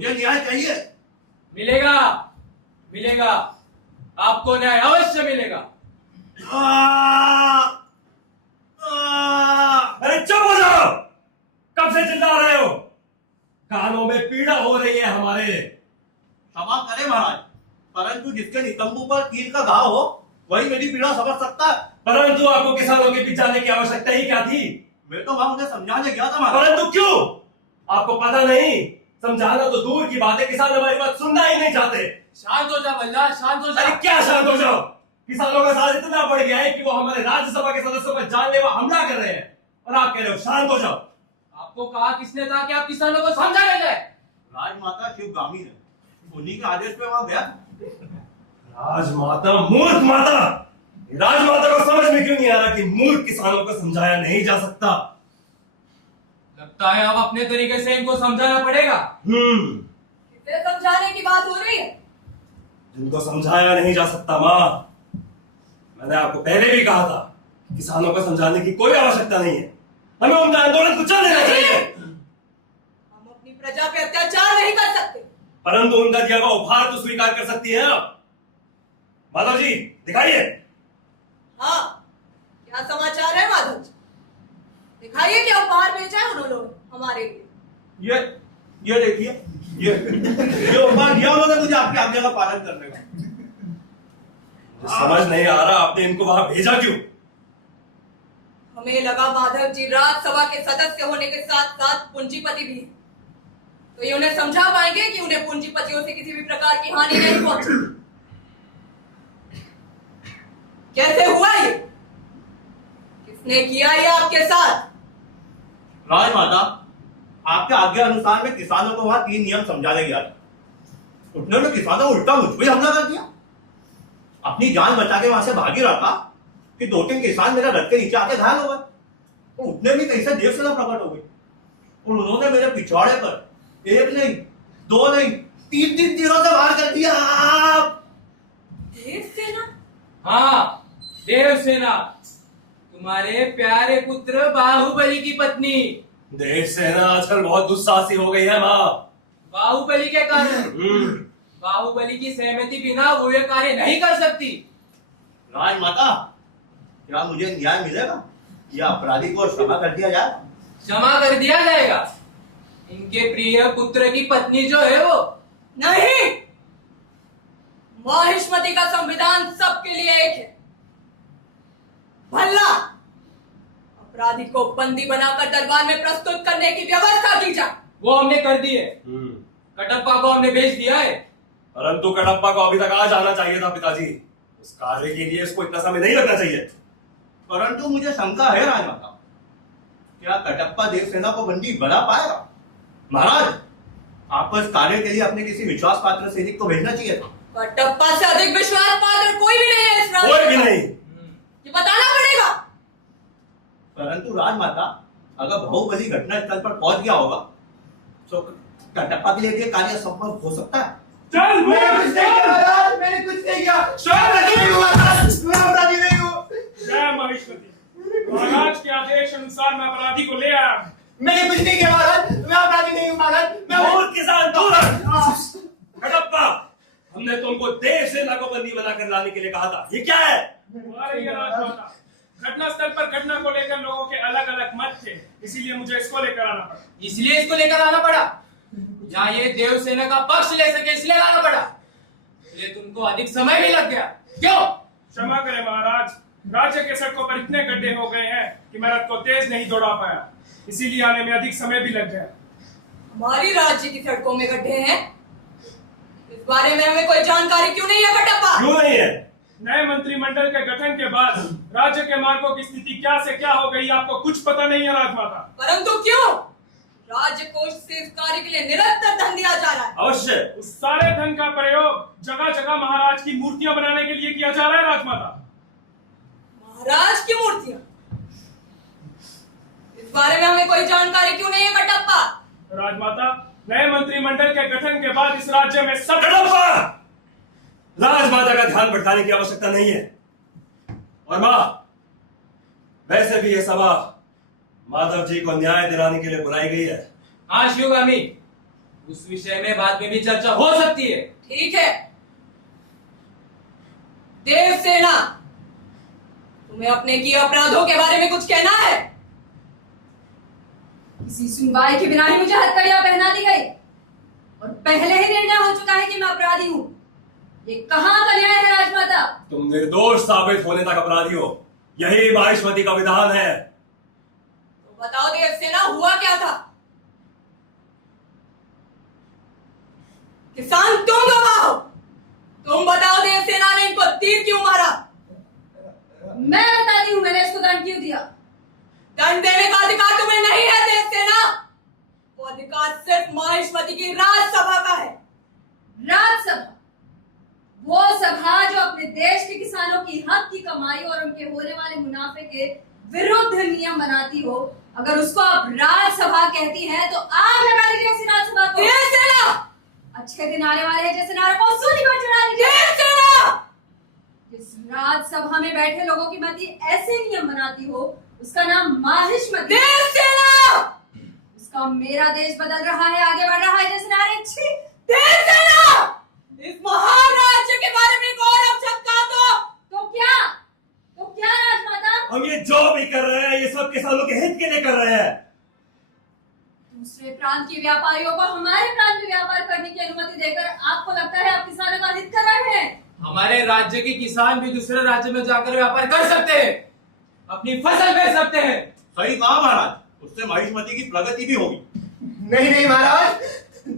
मुझे न्याय चाहिए। मिलेगा, मिलेगा, आपको न्याय अवश्य मिलेगा। अरे चुप हो जाओ, कब से चिल्ला रहे हो? कानों में पीड़ा हो रही है हमारे। क्षमा करें महाराज, परंतु जिसके नितंबू पर तीर का घाव हो वही मेरी पीड़ा समझ सकता है। परंतु आपको किसानों के बीच जाने की आवश्यकता ही क्या थी? मैं तो वहां उन्हें समझाने गया था महाराज। परंतु क्यों? आपको पता नहीं, समझाना तो दूर की बात है, किसान हमारी बात सुनना ही नहीं चाहते। शांत हो जा बल्ला, शांत हो जा। अरे क्या शांत हो जाओ? किसानों का साथ इतना बढ़ गया है कि वो हमारे राज्यसभा के सदस्यों पर जानलेवा हमला कर रहे हैं, और आप कह रहे हो शांत हो जाओ। आपको कहा किसने था कि आप किसानों को समझाया जाए? राजमाता शिवगामी ने, उन्हीं के आदेश पे वहां गया। राजमाता, मूर्ख माता! राजमाता को समझ में क्यों नहीं आ रहा कि मूर्ख किसानों को समझाया नहीं जा सकता? लगता है अब अपने तरीके से इनको समझाना पड़ेगा। किसे समझाने की बात हो रही है? जिनको समझाया नहीं जा सकता माँ, मैंने आपको पहले भी कहा था, किसानों को समझाने की कोई आवश्यकता नहीं है। हमें उनका आंदोलन को चल देना चाहिए। हम अपनी प्रजा पे अत्याचार नहीं कर सकते, परंतु उनका दिया हुआ उपहार तो स्वीकार कर सकती है आप। माधव जी दिखाइए। हाँ, क्या समाचार है माधव जी? दिखाइए क्या उपहार भेजा है उन्होंने हमारे लिए। ये देखिए, ये उपहार दिया उन्होंने मुझे आपकी आज्ञा का पालन करने का। समझ नहीं आ रहा आपने इनको वहां भेजा क्यों? हमें लगा माधव जी राज्यसभा के सदस्य होने के साथ साथ पूंजीपति भी हैं, तो ये उन्हें समझा पाएंगे कि उन्हें पूंजीपतियों से किसी भी प्रकार की हानि नहीं पहुंची। कैसे हुआ ये? किसने किया ये आपके साथ? राजमाता, आपके आज्ञा अनुसार मैं किसानों को वहां 3 नियम समझाने गया था। उन्होंने किसानों को उल्टा मुझ पर हमला कर दिया। अपनी जान बचा के वहां से भागी रहा था कि 2-3 किसान मेरे रथ के नीचे आके घायल हो गए। तो उठने भी कैसे देव सेना प्रकट हो गई, और उन्होंने मेरे पिछवाड़े पर 1 नहीं, 2 नहीं, 3 तीरों से वार कर दिया। देव सेना? हाँ, देवसेना, तुम्हारे प्यारे पुत्र बाहुबली की पत्नी। देवसेना आजकल बहुत दुस्साहसी हो गई है माँ। बाहुबली के कारण बाहुबली की सहमति बिना वो ये कार्य नहीं कर सकती। राजमाता, क्या मुझे न्याय मिलेगा या अपराधी को क्षमा कर दिया जाए? क्षमा कर दिया जाएगा। इनके प्रिय पुत्र की पत्नी जो है वो। नहीं, माहिष्मति का संविधान सबके लिए एक है। भल्ला, अपराधी को बंदी बनाकर दरबार में प्रस्तुत करने की व्यवस्था की जाए। वो हमने कर दी है। कटप्पा को हमने भेज दिया है। परंतु कटप्पा को अभी तक आ जाना चाहिए था पिताजी। उस कार्य के लिए इसको इतना समय नहीं लगना चाहिए। परंतु मुझे शंका है राजमाता, क्या कटप्पा देवसेना को बंदी बना पाएगा? महाराज, आपको इस कार्य के लिए अपने किसी विश्वास पात्र सैनिक को भेजना चाहिए था। कटप्पा से अधिक विश्वास पात्र कोई भी नहीं है इस राज्य कोई भी में। नहीं। ये बताना पड़ेगा। परंतु राजमाता, अगर बाहुबली घटना स्थल पर पहुंच गया होगा तो कटप्पा के लिए भी कार्य संभव हो सकता है। चल, मैंने कुछ नहीं किया महाराज, मैंने कुछ नहीं किया। मैं अपराधी नहीं हूँ। जय महिष्मति, महाराज के आदेश अनुसार मैं अपराधी को ले आया। मैंने कुछ नहीं किया महाराज, मैं अपराधी नहीं हूँ महाराज। मैं बहुत किसान दूर हट। कटप्पा, हमने तुमको देवसेना को बंदी बनाकर लाने के लिए कहा था। ये क्या है? अरे ये राजमाता, घटना स्थल पर घटना को लेकर लोगों के अलग अलग मत थे, इसीलिए मुझे इसको लेकर आना पड़ा। इसलिए इसको लेकर आना पड़ा। यहाँ ये देवसेना का पक्ष ले सके इसलिए लाना पड़ा। इसलिए तुमको अधिक समय भी लग गया। क्यों? क्षमा करें महाराज, राज्य के सड़कों पर इतने गड्ढे हो गए हैं कि मैं रथ को तेज नहीं दौड़ा पाया, इसीलिए आने में अधिक समय भी लग गया। हमारी राज्य की सड़कों में गड्ढे हैं, इस बारे में हमें कोई जानकारी क्यों नहीं है कटप्पा? क्यों नहीं है? नए मंत्रिमंडल के गठन के बाद राज्य के मार्गों की स्थिति क्या से क्या हो गई, आपको कुछ पता नहीं है राजमाता। परंतु क्यों? राज्य कोष से इस कार्य के लिए निरंतर धन दिया जा रहा है। अवश्य। उस सारे धन का प्रयोग जगह जगह महाराज की मूर्तियां बनाने के लिए किया जा रहा है राजमाता। महाराज की मूर्तियां? इस बारे में हमें कोई जानकारी क्यों नहीं है कटप्पा? राजमाता, नए मंत्रिमंडल के गठन के बाद इस राज्य में सब कटप्पा, राजमाता का ध्यान भटकाने की आवश्यकता नहीं है। और मां, वैसे भी यह सभा माधव जी को न्याय दिलाने के लिए बुलाई गई है। हाँ शिवगामी, उस विषय में बाद में भी चर्चा हो सकती है। ठीक है देवसेना, तुम्हें अपने किए अपराधों के बारे में कुछ कहना है? किसी सुनवाई के बिना ही मुझे हथकड़ियां पहना दी गई और पहले ही निर्णय हो चुका है कि मैं अपराधी हूं। ये कहां का न्याय है राजमाता? तुम निर्दोष साबित होने तक अपराधी हो, यही माहिष्मती का विधान है। तो बताओ देवसेना, हुआ क्या था? किसान तुम गवाह हो, तुम बताओ देवसेना ने इनको तीर क्यों मारा? मैं बताती हूं मैंने इसको दंड क्यों दिया। दंड देने का अधिकार तुम्हें नहीं है देवसेना, वो अधिकार सिर्फ माहिष्मती की राजसभा का है। राजसभा, वो सभा जो अपने देश के किसानों की हक की कमाई और उनके होने वाले मुनाफे के विरुद्ध नियम बनाती हो, अगर उसको आप राजसभा कहती है तो आग लगा दीजिए ऐसी राजसभा को। देवसेना, अच्छे दिन आने वाले हैं, जैसे नारे को सूली पर चढ़ा दीजिए। देवसेना, जिस राजसभा में बैठे लोगों की मति ऐसे नियम बनाती हो उसका नाम माहिष्मती। देवसेना, उसका मेरा देश बदल रहा है, आगे बढ़ रहा है, जैसे नारे छी। देवसेना, इस महान राज्य के बारे में एक और अपशब्द कहा तो क्या राजमाता? हम ये जो भी कर रहे हैं ये सब किसानों के हित के लिए कर रहे हैं। दूसरे प्रांत के व्यापारियों को हमारे प्रांत में व्यापार करने की अनुमति देकर आपको लगता है आप किसानों का हित कर रहे हैं? हमारे राज्य के किसान भी दूसरे राज्य में जाकर व्यापार कर सकते हैं, अपनी फसल बेच सकते हैं। सही कहा महाराज, उससे माहिष्मती की प्रगति भी होगी। नहीं महाराज,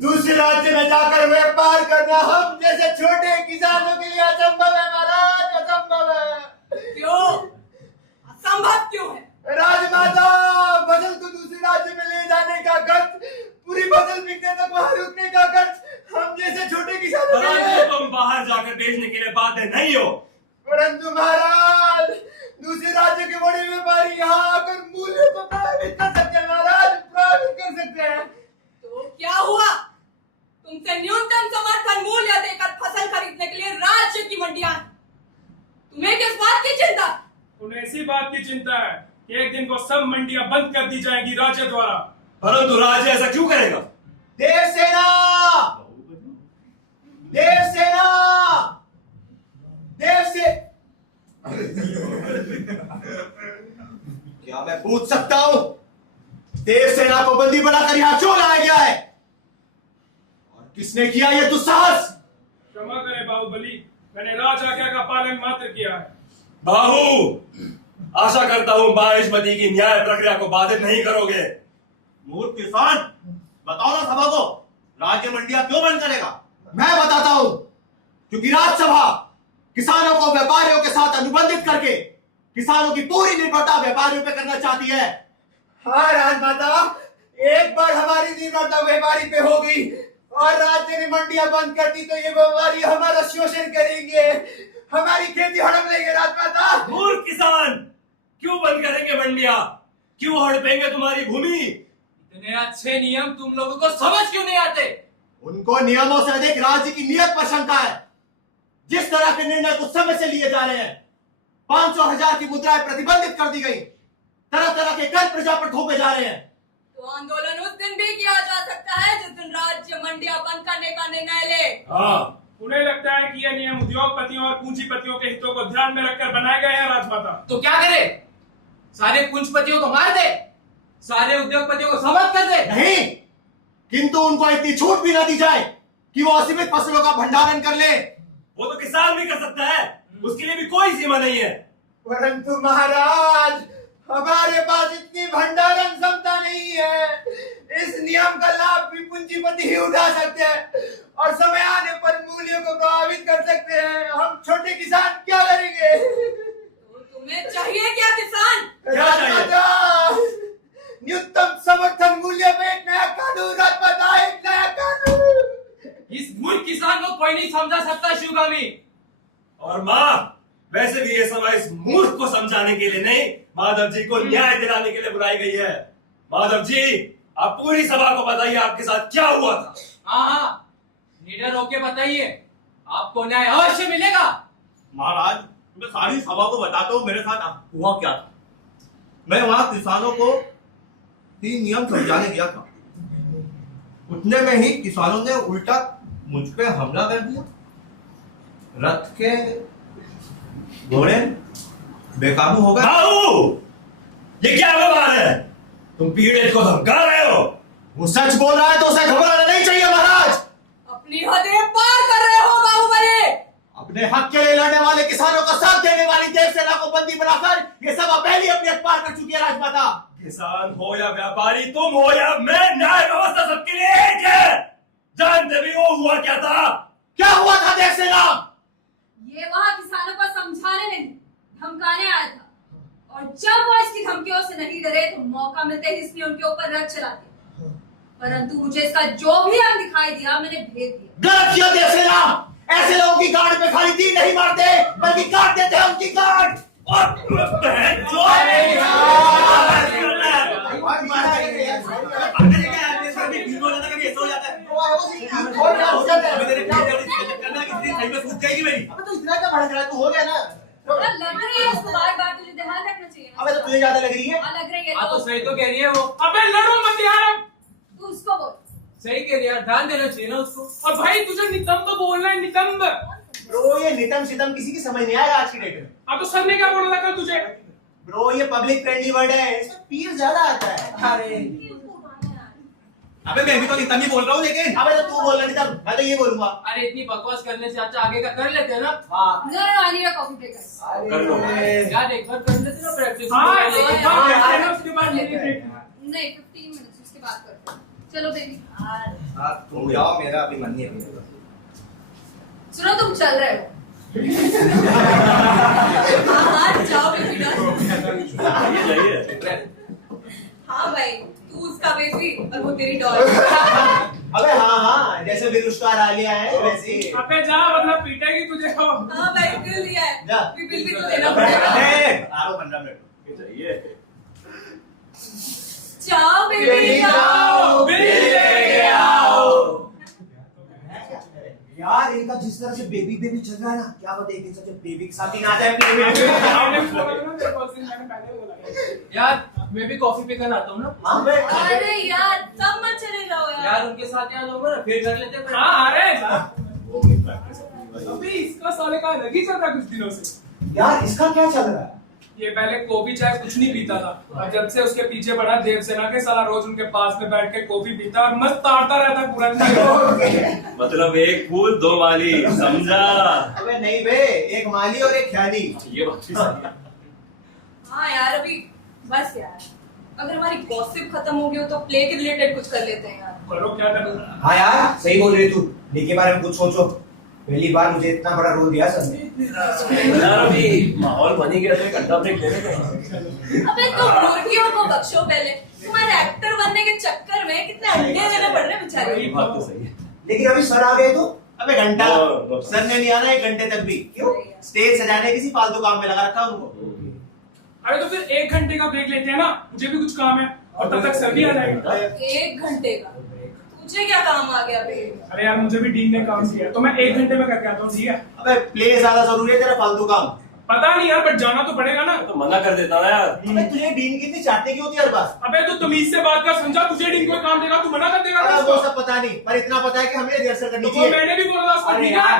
दूसरे राज्य में जाकर व्यापार करना हम जैसे छोटे किसानों के लिए असंभव है महाराज, असंभव है। क्यों असंभव क्यों है? राजमाता, फसल को दूसरे राज्य में ले जाने का खर्च, पूरी फसल बिकने तक वहां रुकने का खर्च हम जैसे छोटे किसानों के लिए। तुम बाहर जाकर बेचने के लिए बाध्य नहीं हो। परंतु महाराज, दूसरे राज्य के बड़े व्यापारी यहाँ आकर मूल्य को प्रभावित कर सकते हैं महाराज, प्रभावित कर सकते हैं। तो क्या हुआ? तुमसे न्यूनतम समर्थन मूल्य देकर फसल खरीदने के लिए राज्य की मंडियां, तुम्हें किस बात की चिंता? उन्हें इसी बात की चिंता है कि एक दिन को सब मंडियां बंद कर दी जाएंगी राज्य द्वारा। परंतु राज्य ऐसा क्यों करेगा? देवसेना, देवसेना, क्या मैं पूछ सकता हूं देवसेना को बंदी बनाकर यहां क्यों लाया गया है और किसने किया यह दुस्साहस? क्षमा करें बाहुबली, मैंने राज आज्ञा का पालन मात्र किया है। बाहू, आशा करता हूं माहिष्मती की न्याय प्रक्रिया को बाधित नहीं करोगे। मूर्ख किसान, बताओ ना सभा को, राज्य मंडियां क्यों बंद करेगा? मैं बताता हूं, क्योंकि राज्यसभा किसानों को व्यापारियों के साथ अनुबंधित करके किसानों की पूरी निर्भरता व्यापारियों पे करना चाहती है। हाँ राजमाता, एक बार हमारी निर्भरता व्यापारी पे हो गई और राज्य ने मंडियां बंद कर दी तो ये व्यापारी हमारा शोषण करेंगे, हमारी खेती हड़प लेंगे। राजमाता, मूर्ख किसान, क्यों बंद करेंगे मंडियां? क्यों हड़पेंगे तुम्हारी भूमि? इतने अच्छे नियम तुम लोगों को समझ क्यों नहीं आते? उनको नियमों से अधिक राज्य की नीयत पर शंका है। जिस तरह के निर्णय कुछ समय से लिए जा रहे हैं, 500,000 की मुद्राएं प्रतिबंधित कर दी गई, तरह तरह के कर प्रजा पर थोपे जा रहे हैं। तो आंदोलन उस दिन भी किया जा सकता है जिस दिन राज्य मंडियां बंद करने का निर्णय ले। हाँ, उन्हें लगता है कि यह नियम उद्योगपतियों और पूंजीपतियों के हितों को ध्यान में रखकर बनाए गए हैं राजमाता। तो क्या करे? सारे पूंजीपतियों को मार दे, सारे उद्योगपतियों को समाप्त कर दे? नहीं, किंतु उनको इतनी छूट भी न दी जाए कि वो असीमित फसलों का भंडारण कर ले। वो तो किसान भी कर सकता है, उसके लिए भी कोई सीमा नहीं है। परंतु महाराज, हमारे पास इतनी भंडारण क्षमता नहीं है। इस नियम का लाभ भी पूंजीपति ही उठा सकते हैं और समय आने पर मूल्यों को प्रभावित कर सकते हैं। हम छोटे किसान क्या करेंगे? तो तुम्हें चाहिए क्या किसान? राजमाता, न्यूनतम समर्थन मूल्य पे एक नया कानून। राजमाता, एक नया कानून। इस मूर्ख किसान को कोई नहीं समझा सकता शिवगामी। और माँ, वैसे भी ये सभा इस मूर्ख को समझाने के लिए नहीं, माधव जी को न्याय दिलाने के लिए बुलाई गई है। माधव जी, आप पूरी सभा को बताइए आपके साथ क्या हुआ था। हाँ, निडर होके बताइए, आपको न्याय अवश्य मिलेगा। महाराज, मैं सारी सभा को बताता हूँ मेरे साथ हुआ क्या था। मैं वहां किसानों को 3 नियम समझाने गया था। कुछ उतने में ही किसानों ने उल्टा मुझ पे हमला कर दिया। रथ के घोड़े बेकाबू हो गए। बाबू, ये क्या व्यवहार है? तुम पीड़ित को धमका रहे हो? वो सच बोल रहा है तो उसे घबराना नहीं चाहिए महाराज। अपनी हदें पार कर रहे हो बाहुबली। अपने हक के लिए लड़ने वाले किसानों का साथ देने वाली देवसेना को बंदी बनाकर ये सभा पहले अपनी हद पार कर चुकी है राजमाता। किसान हो या व्यापारी, तुम हो या मैं, न्याय व्यवस्था सबके लिए एक है। जानते भी हो हुआ क्या था? क्या हुआ था देवसेना? ये वहां किसानों को समझाने नहीं, धमकाने आया था। और जब वो इसकी धमकियों से नहीं डरे तो मौका मिलते ही इसने उनके ऊपर रथ चला दिया। परंतु मुझे इसका जो भी अंग दिखाई दिया मैंने भेद दिया। गलत किया देवसेना। ऐसे लोगों की गांड पे खाली तीर नहीं मारते बल्कि काट देते हैं उनकी गांड। हो गया ना? लग रही है उसको बार-बार, तुझे ध्यान रखना चाहिए। अबे तो तुझे ज्यादा लग रही है। लग रही है हाँ तो सही तो कह रही है वो। अबे लड़ो मत यार अब। तू उसको बोल। सही कह रही है, ध्यान देना चाहिए ना उसको। और भाई तुझे नितंब बोलना है, नितंब। ब्रो ये नितम सितम किसी की समझ नहीं आएगा आज की डेट में। अब तो सर ने क्या बोला था कल तुझे? ब्रो ये पब्लिक फ्रेंडली वर्ड है, इसमें पीर ज्यादा आता है। अरे अबे मैं भी तो नितंब ही बोल रहा हूँ लेकिन। अबे तो तू बोल रहा नितम, मैं तो ये बोलूंगा। अरे इतनी बकवास करने से अच्छा आगे का कर लेते हैं ना। हाँ No, I need a coffee break, guys. कर लो। यार एक बार कर लेते ना प्रैक्टिस। हाँ, हाँ, एक हाँ, बार हाँ, करते हैं, उसके बाद लेंगे break। नहीं 15 मिनट्स उसके बाद करते हैं। चलो बेबी। तुम जाओ, मेरा अभी मन नहीं है। सुनो तुम चल रहे हो। हाँ जाओ बेबी डॉल। हाँ भाई तू उसका बेबी और वो तेरी डॉल। अबे हाँ जैसे बेरोजगार आलिया है वैसे ही। अबे जा वरना पीटेगी तुझे। हाँ भाई बिल दिया है। जा। बिल भी तो देना पड़ेगा। आरो 15 मिनट। जाओ बेबी जाओ। बिल लेके आओ। यार इनका जिस तरह से बेबी बेबी चल रहा है ना, क्या पता एक दिन सच बेबी के साथ ही ना जाए प्ले में। आपने बोला था ना तेरे को उस दिन, मैंने पहले बोला। यार मैं भी कॉफी पे कर आता हूँ ना। हाँ बे। अरे यार सब मत चले जाओ यार यार। उनके साथ यहाँ लोग ना फिर कर लेते हैं। हाँ अरे अभी इसका साले का अलग ही चल रहा है कुछ दिनों से। यार इसका क्या चल रहा है? ये पहले कॉफी चाय कुछ नहीं पीता था और जब से उसके पीछे पड़ा देवसेना के, साला रोज उनके पास में बैठ के कॉफी पीता और मस्त ताड़ता रहता पूरा दिन। मतलब एक फूल दो माली, समझा? अबे नहीं बे, एक माली और एक ख्याली। ये बात भी सही है। हाँ यार अभी बस यार, अगर हमारी गॉसिप खत्म हो गई हो तो प्ले के रिलेटेड कुछ कर लेते हैं यार। करो क्या करो। हाँ यार सही बोल रही तू, प्ले के बारे में कुछ सोचो। पहली बार मुझे इतना बड़ा रोल दिया सर ने। यार अभी माहौल बनी गया तो एक घंटा ब्रेक ले लेते हैं। अबे तुम मुर्गियों को बख्शो पहले। तुम्हारे एक्टर बनने के चक्कर में कितने अंडे देने पड़ रहे हैं बेचारे। ये बात तो सही है। लेकिन अभी सर आ गए तो अबे घंटा हाँ। सर ने नहीं आना 1 घंटे तक भी। क्यों? स्टेज सजाने किसी फालतू काम में लगा रखा उनको। अरे तो फिर 1 घंटे का ब्रेक लेते हैं ना, मुझे भी कुछ काम है और तब तक सर भी आ जाएगा। 1 घंटे का तुझे क्या काम आ गया बे? अरे यार मुझे भी डीन ने काम दिया है, तो मैं 1 घंटे में करके आता हूँ, ठीक है? अबे प्ले ज्यादा जरूरी है तेरा फालतू काम। पता नहीं यार बट जाना तो पड़ेगा ना। तो मना कर देता ना यार। अबे तुझे डीन की इतनी चाटने की होती है हर बार। अबे तू तमीज से बात कर, समझा? तुझे डीन कोई काम देगा तू मना कर देगा ना अबे उसको? वो सब पता नहीं, पर इतना पता है कि हमें रिहर्सल करनी तो वो चाहिए। मैंने भी बोला उसको, अरे ठीक है? यार।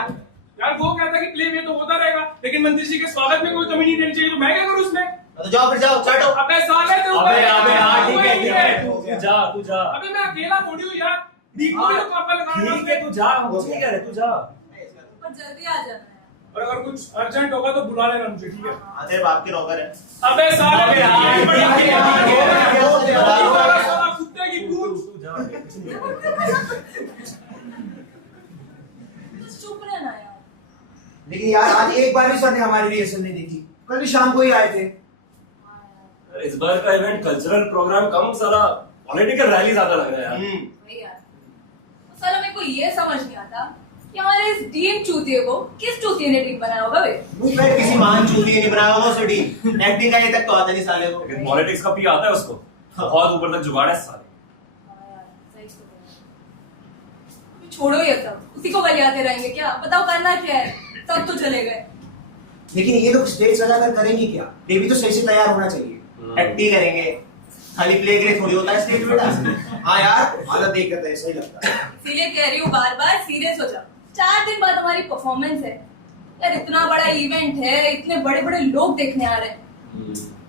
यार वो कहता है कि प्ले में तो होता रहेगा, लेकिन मंत्री जी के स्वागत में कोई कमी नहीं देनी चाहिए, तो मैं क्या करूँ उसमें? तो जाओ फिर जाओ चाटो। अबे साले तू अबे अबे हाँ ठीक है, तू ठीक है, तू जा तू जा। अबे मैं अकेला थोड़ी हूँ यार, डीन को भी तो काम पे लगाना ठीक है तू जा, मुझे क्या है, तू जा। पर जल्दी आ जाना है। और अगर कुछ अर्जेंट होगा तो बुला लेना मुझे, ठीक है? हाँ, तेरे बाप के नौकर है। अबे साले अबे यार, ये बड़ी यार, साला कुत्ते की पूंछ। तू जा। चुप रहना यार। लेकिन यार आज एक बार भी सर ने हमारी रिहर्सल नहीं देखी। कल भी शाम को ही आए थे। इस बार का इवेंट कल्चरल प्रोग्राम कम, साला पॉलिटिकल रैली ज्यादा लग रहा है यार। वही यार। साला मेरे को ये समझ नहीं आता कि हमारे इस डीम चूतिए को किस चूतिए ने टीम बनाया होगा बे? मुझे किसी महान चूतिए ने बनाया होगा उसे टीम। एक्टिंग का ये तक तो आता नहीं साले को। लेकिन पॉलिटिक्स का पी आता है उसको, बहुत ऊपर तक जुगाड़ है साले। हाँ यार, सही तो कह रहे हो। छोड़ो ये सब, उसी को बलियाते रहेंगे क्या? बताओ करना क्या है? सब तो चले गए। लेकिन ये लोग स्टेज सजाकर करेंगे क्या? ये भी तो सही से तैयार होना चाहिए। एक्टिंग करेंगे, खाली प्ले के लिए थोड़ी होता है स्टेट बेटा। हाँ यार, हालत देख कर तो ऐसा ही लगता है। इसीलिए कह रही हूँ बार बार सीरियस हो जाओ। 4 दिन बाद हमारी परफॉर्मेंस है यार, इतना बड़ा इवेंट है, इतने बड़े बड़े लोग देखने आ रहे हैं।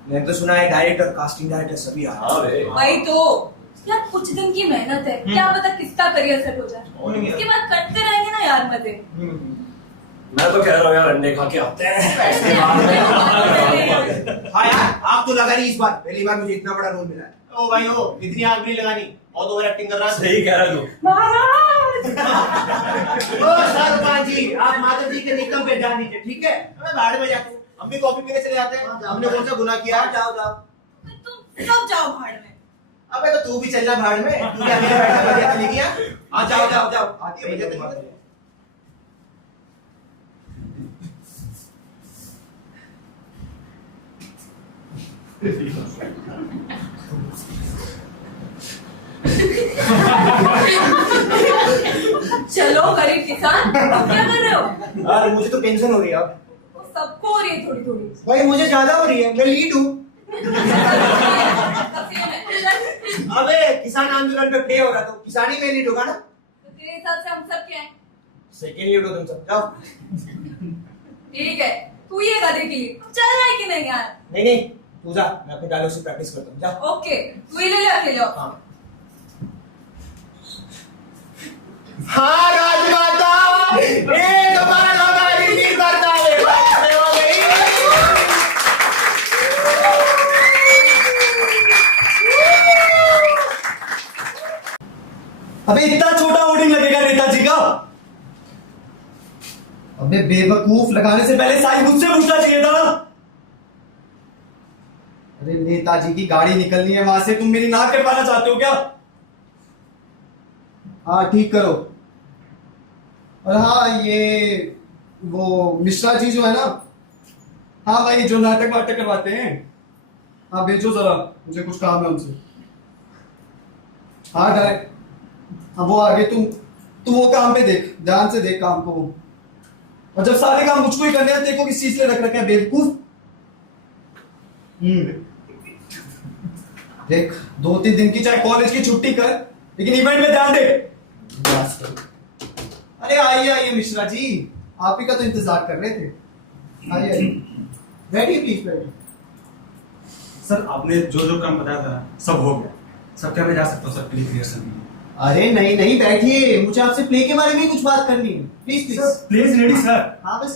मैंने तो सुना है डायरेक्टर, कास्टिंग डायरेक्टर सभी आ रहे हैं। वही तो यार, कुछ दिन की मेहनत है, क्या पता किसका करियर सेट हो जाए। उसके बाद करते रहेंगे ना यार मजे। मैं तो कह रहा हूँ यार अंडे खा के आते हैं। हाँ यार, आप तो लगा नहीं इस बार, पहली बार मुझे इतना बड़ा रोल मिला है। ओ भाई ओ, इतनी आग नहीं लगानी, और ओवर एक्टिंग कर रहा है। सही कह रहा तू। महाराज ओ सरपंच जी, आप माधव जी के निकम पे ध्यान दीजिए, ठीक है? मैं भाड़ में जाता हूँ, हम भी कॉफी पीने चले जाते हैं। हमने कौन सा गुनाह किया? जाओ जाओ। तुम सब जाओ भाड़ में। अबे तो तू भी चल जा भाड़ में, तू क्या मेरे बैठा बढ़िया चली गया? हाँ जाओ जाओ जाओ, आती है भैया। चलो गरीब किसान, अब क्या कर रहे हो? यार मुझे तो टेंशन हो रही है अब। वो सबको हो रही है थोड़ी थोड़ी। भाई मुझे ज्यादा हो रही है, मैं लीड हूँ। अबे किसान आंदोलन पे प्ले हो रहा, तो किसानी में लीड होगा ना? तो तेरे हिसाब से हम सब क्या हैं? सेकंड लीड हो तुम सब, जाओ। ठीक है, तू ये गधे के लिए चल रहा है कि नहीं यार? नहीं नहीं, तू जा, मैं अपने डायलॉग से प्रैक्टिस करता हूँ, जा। ओके, तू ही ले ले अकेले आओ। हाँ। हाँ राजमाता, एक बार हमारी निर्भरता है हो गई। अबे इतना छोटा होर्डिंग लगेगा नेताजी का? अबे बेवकूफ, लगाने से पहले साई मुझसे पूछना चाहिए था। अरे नेताजी की गाड़ी निकलनी है वहां से, तुम मेरी नाक कटवाना चाहते हो क्या? हाँ ठीक करो। और हाँ ये वो मिश्रा जी जो है ना, हाँ भाई जो नाटक वाटक करवाते हैं, हाँ भेजो जरा, मुझे कुछ काम है उनसे। हाँ डायरेक्ट, हाँ वो आगे तुम वो काम पे देख, ध्यान से देख काम को। और जब सारे काम मुझको ही करने हैं, देखो किस चीज से रख रखा है बेवकूफ। देख 2-3 दिन की चाहे कॉलेज की छुट्टी कर, लेकिन इवेंट में ध्यान दे। अरे आइए आइए मिश्रा जी, आप ही का तो इंतजार कर रहे थे। आइए आइए, बैठिए प्लीज बैठिए। सर आपने जो जो काम बताया था सब हो गया सर। क्या मैं जा सकता हूँ सर प्लीज रिहर्सल में? अरे नहीं नहीं बैठिए, मुझे आपसे प्ले के बारे में कुछ बात करनी है। Please please please ready sir. हाँ बस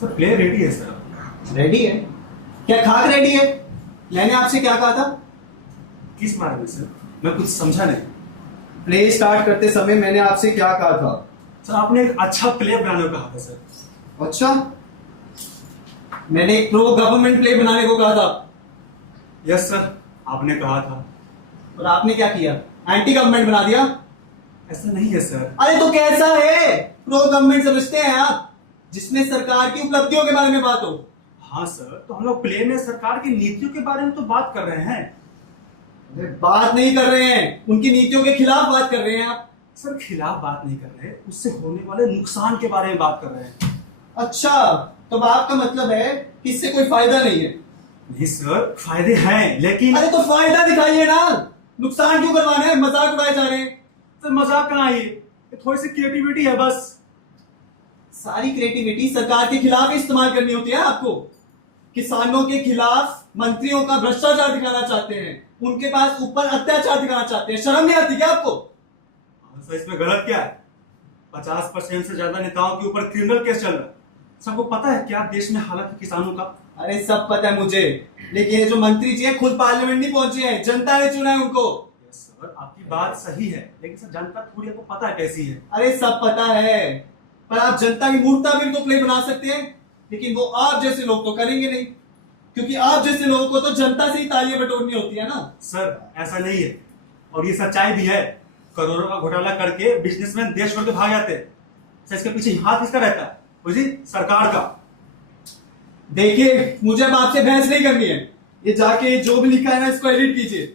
सर प्ले रेडी है सर। रेडी है? क्या खाक रेडी है? मैंने आपसे क्या कहा था? किस बारे में सर? मैं कुछ समझा नहीं। प्ले स्टार्ट करते समय मैंने आपसे क्या कहा था? सर आपने एक अच्छा प्ले बनाने को कहा था सर। अच्छा, मैंने एक प्रो गवर्नमेंट प्ले बनाने को कहा था। यस सर, आपने कहा था। और आपने क्या किया? एंटी गवर्नमेंट बना दिया। ऐसा नहीं है सर। अरे तो कैसा है? प्रो गवर्नमेंट समझते हैं आप, जिसमें सरकार की उपलब्धियों के बारे में बात हो। हाँ सर, तो हम लोग प्ले में सरकार की नीतियों के बारे में तो बात कर रहे हैं। अरे बात नहीं कर रहे हैं, उनकी नीतियों के खिलाफ बात कर रहे हैं आप। सर खिलाफ बात नहीं कर रहे, उससे होने वाले नुकसान के बारे में बात कर रहे हैं। अच्छा, तो आपका मतलब है कि इससे कोई फायदा नहीं है? नहीं सर, फायदे हैं लेकिन। अरे तो फायदा दिखाइए ना, नुकसान क्यों करवाना है? मजाक उड़ाए जा रहे हैं। सर मजाक कहाँ है, ये थोड़ी सी क्रिएटिविटी है बस। सारी क्रिएटिविटी सरकार के खिलाफ ही इस्तेमाल करनी होती है आपको। किसानों के खिलाफ मंत्रियों का भ्रष्टाचार दिखाना चाहते हैं, उनके पास ऊपर अत्याचार दिखाना चाहते हैं। शर्म नहीं आती क्या आपको? सर इसमें गलत क्या है? 50% से ज्यादा नेताओं के ऊपर क्रिमिनल केस चल रहा है। सबको पता है क्या देश में हालत है किसानों का? अरे सब पता है मुझे, लेकिन ये जो मंत्री जी हैं खुद पार्लियामेंट नहीं पहुंचे हैं, जनता ने चुना है उनको। यस सर, आपकी बात सही है, लेकिन सर जनता थोड़ी आपको पता है कैसी है। अरे सब पता है, पर आप जनता की मूर्खता भी तो प्ले बना सकते हैं, लेकिन वो आप जैसे लोग तो करेंगे नहीं, क्योंकि आप जैसे लोगों को तो जनता से ही तालियां बटोरनी होती है ना। सर ऐसा नहीं है, और ये सच्चाई भी है। करोड़ों का घोटाला करके बिजनेसमैन देश छोड़ के भाग जाते हैं। सर इसके पीछे हाथ किसका रहता है? उसी सरकार का। देखिए मुझे अब आपसे बहस नहीं करनी है, ये जाके जो भी लिखा है ना इसको एडिट कीजिए।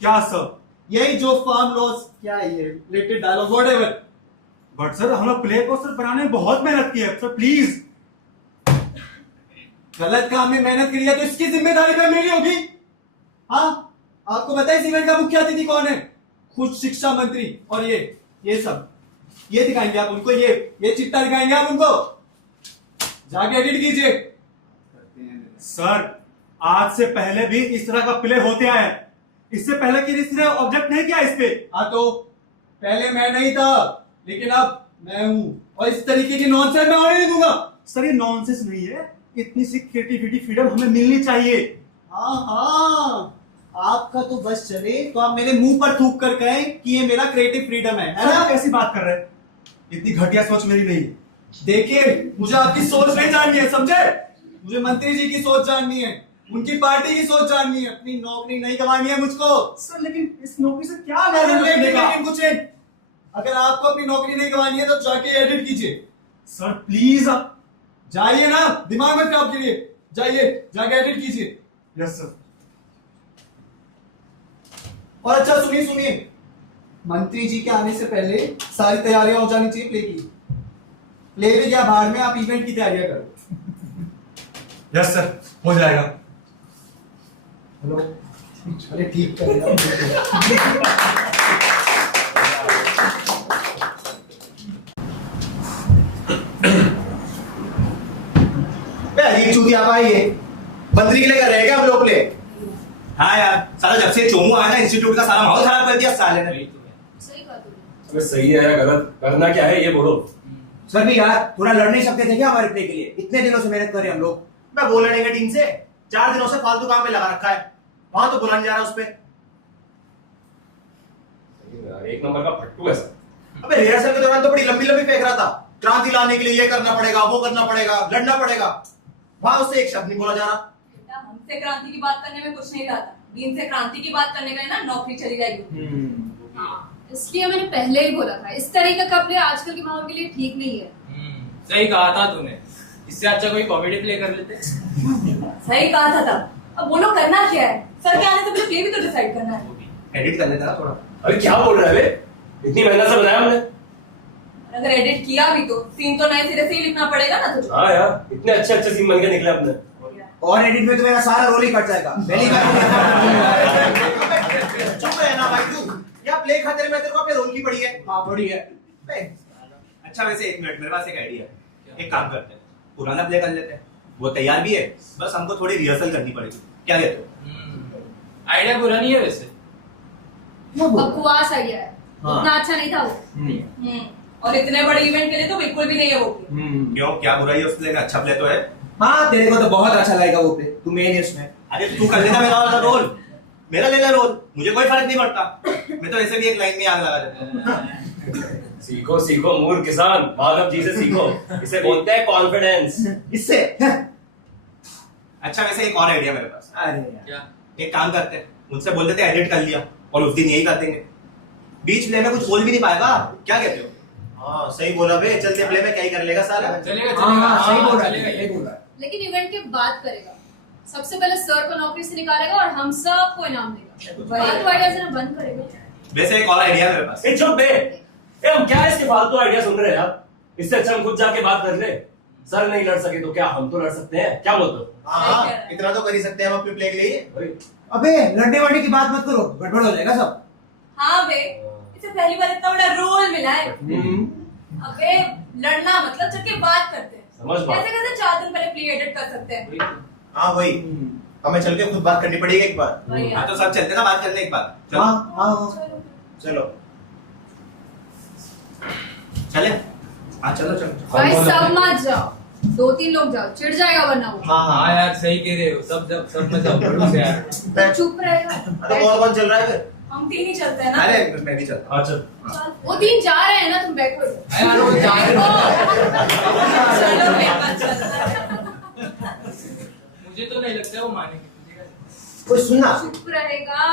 क्या सर? यही जो फार्म लॉस क्या है, ये related dialogue whatever. But sir हम लोग प्ले को सर बनाने में बहुत मेहनत की है सर, प्लीज। गलत काम में मेहनत करी है तो इसकी जिम्मेदारी पे मेरी होगी। हाँ, आपको पता है इस इवेंट का मुख्य अतिथि कौन है? खुद शिक्षा मंत्री। और ये सब ये दिखाएंगे आप उनको, ये चिट्ठा दिखाएंगे आप उनको। जाके एडिट कीजिए। सर, आज से पहले भी इस तरह का प्ले होते आए हैं। इससे पहले किसी ने ऑब्जेक्ट नहीं किया इस पे। हाँ, तो पहले मैं नहीं था, लेकिन अब मैं हूं, और इस तरीके की नॉनसेंस मैं और नहीं दूंगा। सर, ये नॉनसेंस नहीं है। इतनी सी क्रिएटिविटी फ्रीडम हमें मिलनी चाहिए। हाँ, आपका तो बस चले तो आप मेरे मुंह पर थूक कर कहें कि ये मेरा क्रिएटिव फ्रीडम है सर, ना? आप कैसी बात कर रहे हैं? इतनी घटिया सोच मेरी नहीं है। देखिए, मुझे आपकी सोच नहीं जाननी है, समझे? मुझे मंत्री जी की सोच जाननी है, उनकी पार्टी की सोच जाननी है। अपनी नौकरी नहीं गंवानी है मुझको। सर, लेकिन इस नौकरी से क्या लेकिन कुछ नहीं। अगर आपको अपनी नौकरी नहीं गंवानी है तो जाके एडिट कीजिए। सर, प्लीज आप जाइए ना, दिमाग में खराब करिए। जाइए, जाके एडिट कीजिए। Yes sir. और अच्छा सुनिए, मंत्री जी के आने से पहले सारी तैयारियां हो जानी चाहिए प्ले की। प्ले में क्या बाहर में, आप इवेंट की तैयारियां करो। यस सर, हो जाएगा। हेलो, अरे ठीक करेगा। अजीब चूतिया पाई है, मंत्री के लिए कर रहे हैं क्या हम लोग प्ले? हाँ यार, साला जब से चोमू आया ना, इंस्टीट्यूट का सारा माहौल खराब कर दिया साले ने। सही कहा तूने। अबे सही है या गलत, करना क्या है ये बोलो। सर भी यार थोड़ा लड़ नहीं सकते थे क्या हमारे प्ले के लिए? इतने दिनों से मेहनत कर रहे हैं हम लोग। मैं बोल लड़ेंगे टीम से, 4 दिनों से फालतू काम में लगा रखा है, वहां तो बुलाने जा रहा है उस पे। यार, एक नंबर का फट्टू है सर। अबे रिहर्सल के दौरान तो बड़ी लंबी लंबी फेंक रहा था, क्रांति लाने के लिए ये करना पड़ेगा, वो करना पड़ेगा, लड़ना पड़ेगा। वहां उससे एक शब्द नहीं बोला जा रहा। बेटा, हमसे क्रांति की बात करने में कुछ नहीं रहा था। दिन से क्रांति की बात करने का है ना, नौकरी चली जाएगी। हाँ, इसलिए मैंने पहले ही बोला था, इस तरीके का प्ले आजकल के माहौल के लिए ठीक नहीं है। सही कहा था तूने। इससे अच्छा कोई कॉमेडी प्ले कर लेते। सही कहा था तब। अब बोलो करना क्या है? सर के आने से पहले प्ले भी तो डिसाइड करना है। एडिट कर लेता ना थोड़ा। अरे क्या बोल रहा है बे? इतनी मेहनत से बनाया हमने। अगर एडिट किया भी तो सीन तो नए सिरे से ही लिखना पड़ेगा ना तुझे। हाँ यार, इतने अच्छे अच्छे सीन बन के निकले अपने। और एडिट में तो मेरा सारा रोल ही कट जाएगा। चुप रहे ना भाई तू, क्या प्ले खातिर में तेरे को अपने रोल की पड़ी है? हाँ पड़ी है। अच्छा वैसे एक मिनट, मेरे पास एक आइडिया है। एक काम करते हैं, पुराना प्ले कर लेते हैं, वो तैयार भी है, बस हमको थोड़ी रिहर्सल करनी पड़ेगी। क्या कहते हो? आइडिया बुरा नहीं है वैसे। बकवास आइडिया है, हाँ। उतना अच्छा नहीं था वो। और इतने बड़े इवेंट के लिए तो बिल्कुल भी नहीं है वो। क्यों, क्या बुराई है उसमें? अच्छा प्ले तो है। हाँ तेरे को तो बहुत अच्छा लगेगा वो प्ले, तू मेन है उसमें। अरे तू कर लेना मेरा वाला रोल, मेरा ले ले रोल, मुझे कोई फर्क नहीं पड़ता। मैं तो ऐसे भी एक लाइन में आग लगा देता हूँ। सीखो सीखो मूर्ख किसान, माधव जी से सीखो। इसे बोलते हैं कॉन्फिडेंस। इससे अच्छा वैसे एक और आइडिया मेरे पास। अरे यार, क्या? एक काम करते हैं, उनसे बोल देते हैं एडिट कर लिया, और उस दिन यही कर देंगे। बीच प्ले में कुछ बोल भी नहीं पाएगा। क्या कहते हो? हाँ सही बोला बे, चलते प्ले में क्या ही कर लेगा साला। चलेगा हाँ चलेगा। हाँ सही बोल रहा चलेगा है, ये। सही बोल रहा है। लेकिन इवेंट के बाद करेगा। सबसे पहले सर को नौकरी से निकालेगा और हम सबको इनाम देगा। फालतू आइडिया से ना बंद करेगा। वैसे एक और आइडिया मेरे पास। ए चुप बे, ए हम क्या इसके फालतू आइडिया सुन रहे हैं यार? इससे अच्छा हम खुद जाके बात कर ले। सर नहीं लड़ सके तो क्या हम तो लड़ सकते हैं? क्या बोलते हो? हाँ इतना तो कर ही सकते हैं हम अपने प्ले के लिए। अरे, अबे लड़ने वड़ने की बात मत करो, गड़बड़ हो जाएगा सब। हाँ बे, इसे पहली बार इतना बड़ा रोल मिला है। अबे लड़ना मतलब चल के बात करते हैं। समझ बात। कैसे कैसे 4 दिन पहले प्ले एडिट कर सकते हैं। हाँ वही, हमें चल के खुद बात करनी पड़ेगी एक बार। वही हाँ यार। तो सब चलते ना बात करने एक बार। चलो। हाँ हाँ चलो। चले। हाँ चलो चलो। भाई सब मत जाओ, 2-3 लोग जाओ, चिढ़ जाएगा वरना वो। हाँ हाँ यार सही कह रहे हो। सब में जाओ बड़ों से यार। हाँ चुप रहेगा। तो कौन कौन चल रहा है फिर? हम 3 ही चलते हैं ना। अरे मैं भी चलता हाँ चल। वो 3 जा रहे हैं ना, तुम बैठो इधर। यार वो जा रहे चलो बे, बस चलते हैं। मुझे तो नहीं लगता वो मानेंगे। कोई सुनना, चुप रहेगा,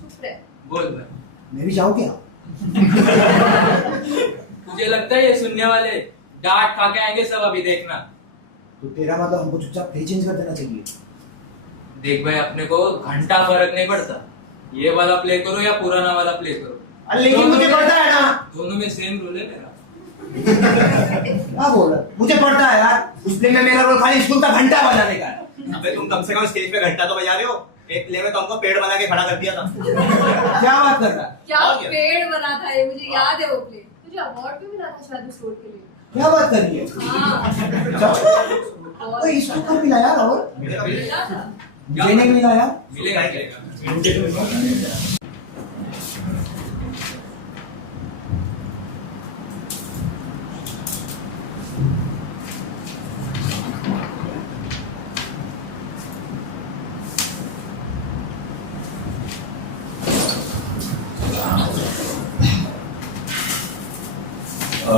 चुप रहे। बोल भाई, मैं भी जाऊँ क्या? मुझे लगता है ये सुनने वाले डांट खा के आएंगे सब। अभी देखना। तो तेरा मतलब हमको चुपचाप प्ले चेंज कर देना चाहिए। देख भाई, अपने को घंटा फर्क नहीं पड़ता, ये वाला प्ले करो या पुराना वाला प्ले करो। लेकिन मुझे पता है ना। दोनों में सेम रूल है मेरा। क्या बोल रहा है? मुझे पड़ता है यार, उस दिन में मेरा रोल खाली स्कूल का घंटा बजाने का है। अबे तुम कम से कम स्टेज पे घंटा तो बजा रहे हो। एक प्ले में तो हमको पेड़ बना के खड़ा कर दिया था। क्या बात कर रहा है? क्या और क्या? पेड़ बना था ये, मुझे याद है वो प्ले। तुझे अवार्ड भी मिला था शायद उस रोल के लिए। क्या बात कर रही है? हाँ, सच में? और तो इसको कब मिला यार? और मिला था। मुझे नहीं मिला यार। मिलेगा ही मिलेगा।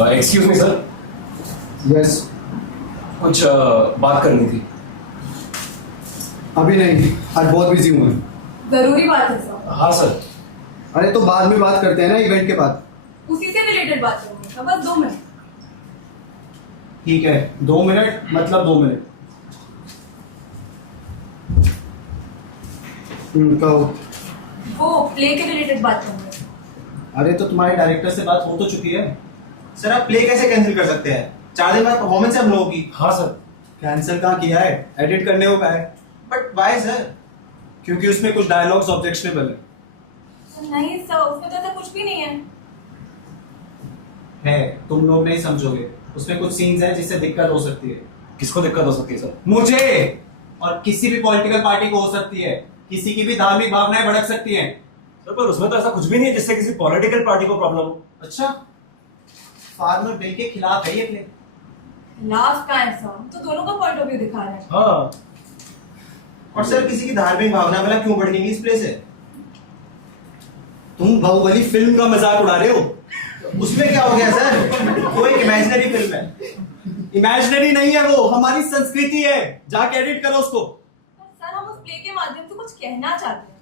एक्सक्यूज मी सर, यस, कुछ बात करनी थी। अभी नहीं, आज बहुत बिजी हूँ मैं। जरूरी बात है सर। हाँ सर। अरे तो बाद में बात करते हैं ना, इवेंट के बाद। उसी से रिलेटेड बात करूंगी, बस 2 मिनट। ठीक है, 2 मिनट मतलब 2 मिनट। कहो। वो प्ले के रिलेटेड बात करूंगी। अरे तो तुम्हारे डायरेक्टर से बात हो तो चुकी है। सर आप प्ले कैसे कैंसिल कर सकते हैं? 4 दिन बाद परफॉर्मेंस है हम लोगों की। हाँ सर। कैंसिल कहाँ किया है, एडिट करने को कहा है। But why sir? क्योंकि उसमें कुछ डायलॉग्स ऑब्जेक्शनेबल नहीं सर, उसमें तो ऐसा कुछ भी नहीं है। तुम लोग नहीं समझोगे, उसमें कुछ सीन्स है जिससे दिक्कत हो सकती है। किसको दिक्कत हो सकती है सर? मुझे, और किसी भी पॉलिटिकल पार्टी को हो सकती है। किसी की भी धार्मिक भावनाएं भड़क सकती हैं। सर पर उसमें तो ऐसा कुछ भी नहीं है जिससे किसी पॉलिटिकल पार्टी को प्रॉब्लम हो। अच्छा, फार्मर बिल के खिलाफ है ये प्ले। खिलाफ का है सर, तो दोनों का पॉइंट ऑफ व्यू दिखा रहे हैं। हाँ। और सर किसी की धार्मिक भावना वाला क्यों भड़केंगी इस प्ले से? तुम बाहुबली फिल्म का मजाक उड़ा रहे हो। उसमें क्या हो गया सर? वो एक इमेजिनरी फिल्म है। इमेजिनरी नहीं है, वो हमारी संस्कृति है। जाके एडिट करो उसको। सर हम उस प्ले के माध्यम से कुछ कहना चाहते हैं।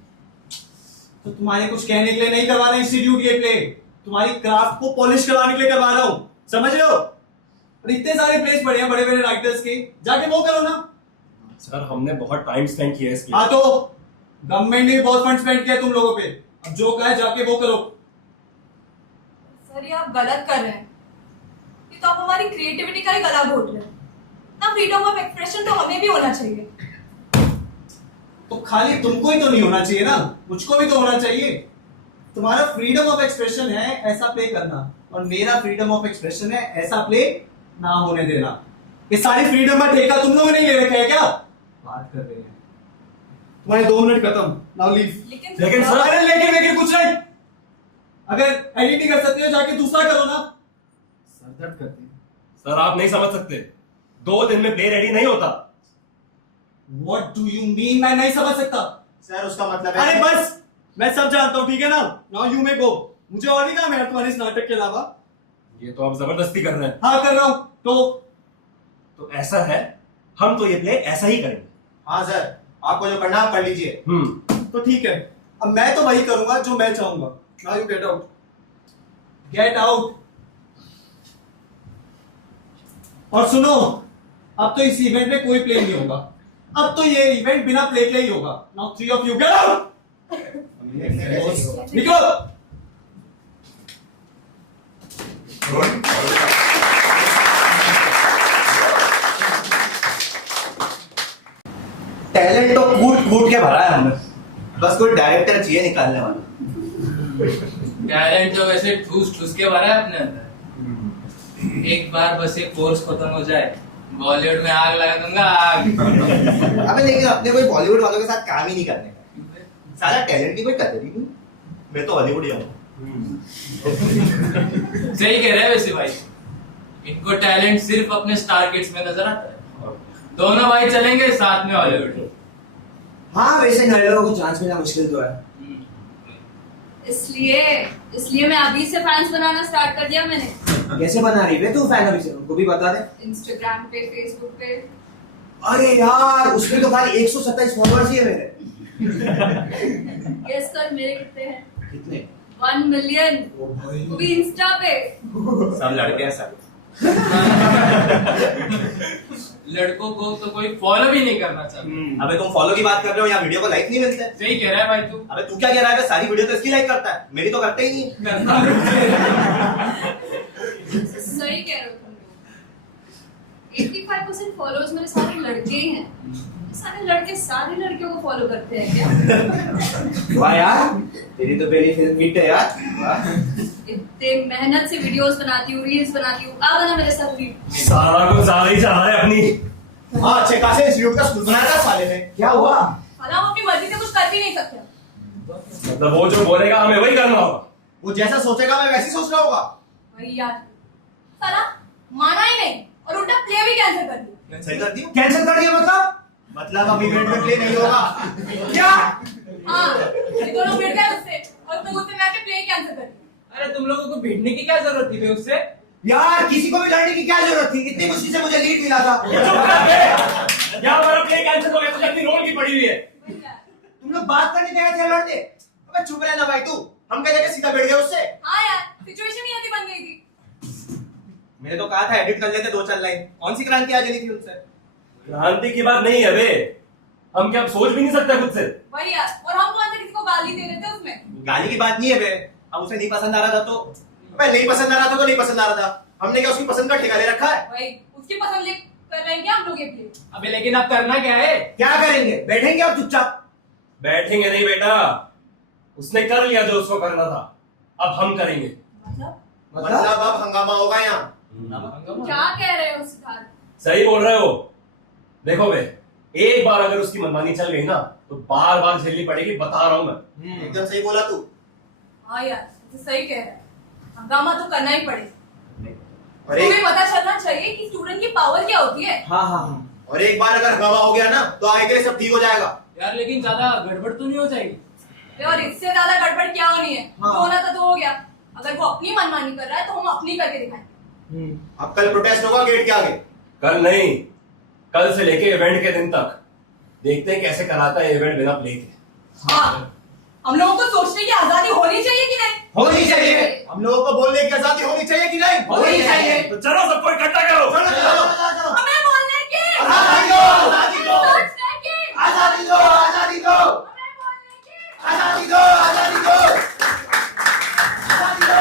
तो तुम्हारे कुछ कहने के लिए नहीं करवा रहा इंस्टीट्यूट ये प्ले, तुम्हारी क्राफ्ट को पॉलिश करवाने के लिए करवा रहा हूं, समझ रहे हो? और इतने सारे प्लेस पड़े हैं बड़े बड़े राइटर्स के, जाके वो करो ना। सर हमने बहुत टाइम स्पेंड किया है इसके। हाँ तो गवर्नमेंट ने बहुत फंड स्पेंड किया तुम लोगों पे, अब जो कहे जाके वो करो। सर ये आप गलत कर रहे हैं। ये तो आप हमारी क्रिएटिविटी का ही गला घोट रहे हैं ना। फ्रीडम ऑफ एक्सप्रेशन तो हमें भी होना चाहिए। तो खाली तुमको ही तो नहीं होना चाहिए ना, मुझको भी तो होना चाहिए। तुम्हारा फ्रीडम ऑफ एक्सप्रेशन है ऐसा प्ले करना, और मेरा फ्रीडम ऑफ एक्सप्रेशन है ऐसा प्ले ना होने देना। ये सारी फ्रीडम का ठेका तुम लोगों ने ले रखा है क्या? बात कर रहे हैं। तुम्हारे 2 मिनट खत्म, नाउ लीव। लेकिन सर, अरे लेकिन कुछ नहीं। अगर एडिट नहीं कर सकते हो जाके दूसरा करो ना। सर दर्द करती है। सर आप नहीं समझ सकते, 2 दिन में प्ले रेडी नहीं होता। What do you mean? मैं नहीं समझ सकता। सर उसका मतलब है अरे बस, मैं सब जानता हूँ, ठीक है ना? Now you may go। मुझे और भी काम है तुम्हारे इस नाटक के अलावा। ये तो आप जबरदस्ती कर रहे हैं। हाँ कर रहा हूँ। तो ऐसा है, हम तो ये प्ले ऐसा ही करेंगे। हाँ सर, आपको जो करना आप कर लीजिए। तो ठीक है, अब मैं तो वही करूंगा जो मैं चाहूंगा। Now you get out। Get out। और सुनो, अब तो इस इवेंट में कोई प्ले नहीं होगा। अब तो ये इवेंट बिना प्ले के ही होगा। Now 3 of you get out। निकलो। टैलेंट तो कूट कूट के भरा है हमने, बस कोई डायरेक्टर चाहिए निकालने वाला। टैलेंट तो वैसे ठूस ठूस के भरा है अपने अंदर। एक बार बस ये कोर्स खत्म हो जाए, बॉलीवुड में आग लगा दूंगा, आग। अबे लेकिन अपने कोई बॉलीवुड वालों के साथ काम ही नहीं करने का। सारा टैलेंट की कोई कदर ही नहीं। मैं तो हॉलीवुड ही हूँ। सही कह रहे हैं वैसे भाई, इनको टैलेंट सिर्फ अपने स्टार किड्स में नजर आता है। दोनों भाई चलेंगे साथ में हॉलीवुड। हाँ वैसे घर लोगों को चांस मिलना मुश्किल तो है। इसलिए मैं अभी से फैंस बनाना स्टार्ट कर दिया मैंने। कैसे बना रही है तू फैन? अभी से उनको भी बता दे। इंस्टाग्राम पे, फेसबुक पे। अरे यार उसमें तो खाली 127 फॉलोअर्स ही है मेरे। गेस कर मेरे कितने हैं? कितने? 1 मिलियन। वो भी इंस्टा पे। सब लड़के हैं सर। लड़कों को तो कोई फॉलो भी नहीं करना चाहता। अबे तुम फॉलो की बात कर रहे हो, यहाँ वीडियो को लाइक नहीं मिलते। सही कह रहा है भाई तू। अबे तू क्या कह रहा है? सारी वीडियो तो इसकी लाइक करता है, मेरी तो करता ही नहीं। सही सही कह रहे हो तुम लोग। 85% फॉलोअर्स मेरे सारे लड़के ही हैं। सारे लड़के सारी लड़कियों को फॉलो करते हैं क्या? वाह यार, तेरी तो पहली फिल्म हिट है यार। वाह। इतने मेहनत से वीडियोस बनाती हूँ, रील्स बनाती हूँ, आ बना मेरे साथ रील। सारा कुछ ज्यादा ही चाह रहा है अपनी। हाँ, अच्छे खासे इंस्टीट्यूट का स्कूल बनाया था साले ने। क्या हुआ? हालांकि हम अपनी मर्जी से कुछ कर भी नहीं सकते। मतलब वो जो बोलेगा हमें वही करना होगा। वो जैसा सोचेगा मैं वैसे ही सोचना होगा। वही यार, साला माना ही नहीं और उल्टा प्ले भी कैंसिल कर दिया। सही कर दिया? कैंसिल कर दिया मतलब अब इवेंट में प्ले नहीं होगा क्या? हाँ, ये दोनों भिड़ गए उससे और उसने गुस्से में आके प्ले कैंसिल कर दिया। अरे तुम लोगों को भिड़ने की क्या जरूरत थी बे उससे? यार किसी को भी लड़ने की क्या जरूरत थी? इतनी मुश्किल से मुझे लीड मिला था। यहाँ हमारा प्ले कैंसिल हो गया, तुझे अपनी रोल की पड़ी हुई है। तुम लोग बात करने गए थे लड़ने? अबे चुप रहना भाई तू। हम कह रहे सीधा बैठ गए उससे। हाँ यार, सिचुएशन ही ऐसी बन गई थी। मैंने तो कहा था एडिट कर लेते 2-4 लाइन। कौन सी क्रांति आ जानी थी उनसे? क्रांति की बात नहीं है बे, हम क्या सोच भी नहीं सकते खुद से? वही यार, और हम कौन से किसी को गाली दे रहे थे उसमें? गाली की बात नहीं है बे। अब उसे नहीं पसंद आ रहा था तो अबे नहीं पसंद आ रहा था तो नहीं पसंद आ रहा था। हमने क्या उसकी पसंद का ठेका ले रखा है? वही, उसकी पसंद कर रहे हैं क्या हम लोग ये प्ले? अबे लेकिन अब करना क्या है? क्या करेंगे? बैठेंगे अब चुपचाप? बैठेंगे नहीं बेटा, उसने कर लिया जो उसको करना था, अब हम करेंगे। मतलब अब हंगामा होगा यहाँ। क्या कह रहे हो सिद्धार्थ? सही बोल रहे हो। देखो बे, एक बार अगर उसकी मनमानी चल गई ना तो बार बार झेलनी पड़ेगी, बता रहा हूं मैं। एकदम सही बोला तू। हाँ यार, तो सही कह रहा है, हंगामा तो करना ही पड़ेगा। और तुम्हें पता चलना चाहिए कि स्टूडेंट की पावर क्या होती है। हाँ। और एक बार अगर हंगामा हो गया ना तो आगे के लिए सब ठीक हो जाएगा। यार लेकिन ज्यादा गड़बड़ तो नहीं हो जाएगी? और इससे ज्यादा गड़बड़ क्या होनी है? हाँ। जो होना था तो हो गया। अगर वो अपनी मनमानी कर रहा है तो हम अपनी करके दिखाएंगे। अब कल प्रोटेस्ट होगा गेट के आगे। कल नहीं, कल से लेके इवेंट के दिन तक देखते हैं कैसे कराता है इवेंट बिना प्ले के। हाँ, हम लोगों को सोचने की आजादी होनी चाहिए कि नहीं? होनी चाहिए। हम लोगों को बोलने की आजादी होनी चाहिए कि नहीं? होनी चाहिए। तो चलो सबको इकट्ठा करो। चलो। हमें बोलने की आजादी दो, आजादी दो। सोचने की आजादी दो, आजादी दो। हमें बोलने की आजादी दो, आजादी दो। आजादी दो।